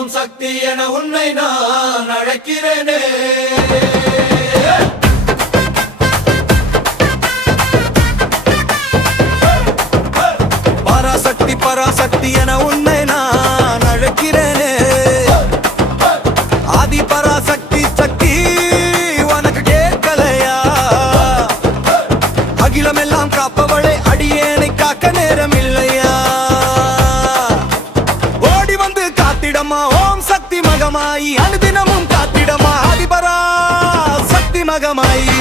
ஆளும் சக்தி என உன்னை நான் அழைக்கிறேனே. ஓம் சக்தி மகமாயி அனுதினமும் காத்திடமா அதிபரா சக்தி மகமாயி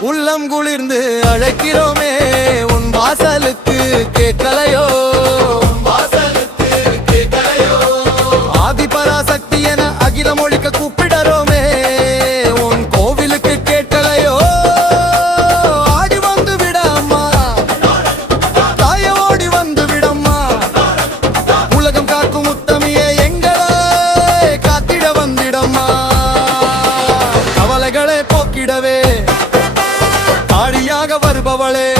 உள்ளம் குளிர்ந்து அழைக்கிறோமே உன் வாசலுக்கு கேட்கலையோ? வாசலுக்கு கேட்கலையோ? ஆதிபராசக்தி என அகிலம் ஒழிக்க கூப்பிடு போக்கிடவே தாடியாக வருபவளே.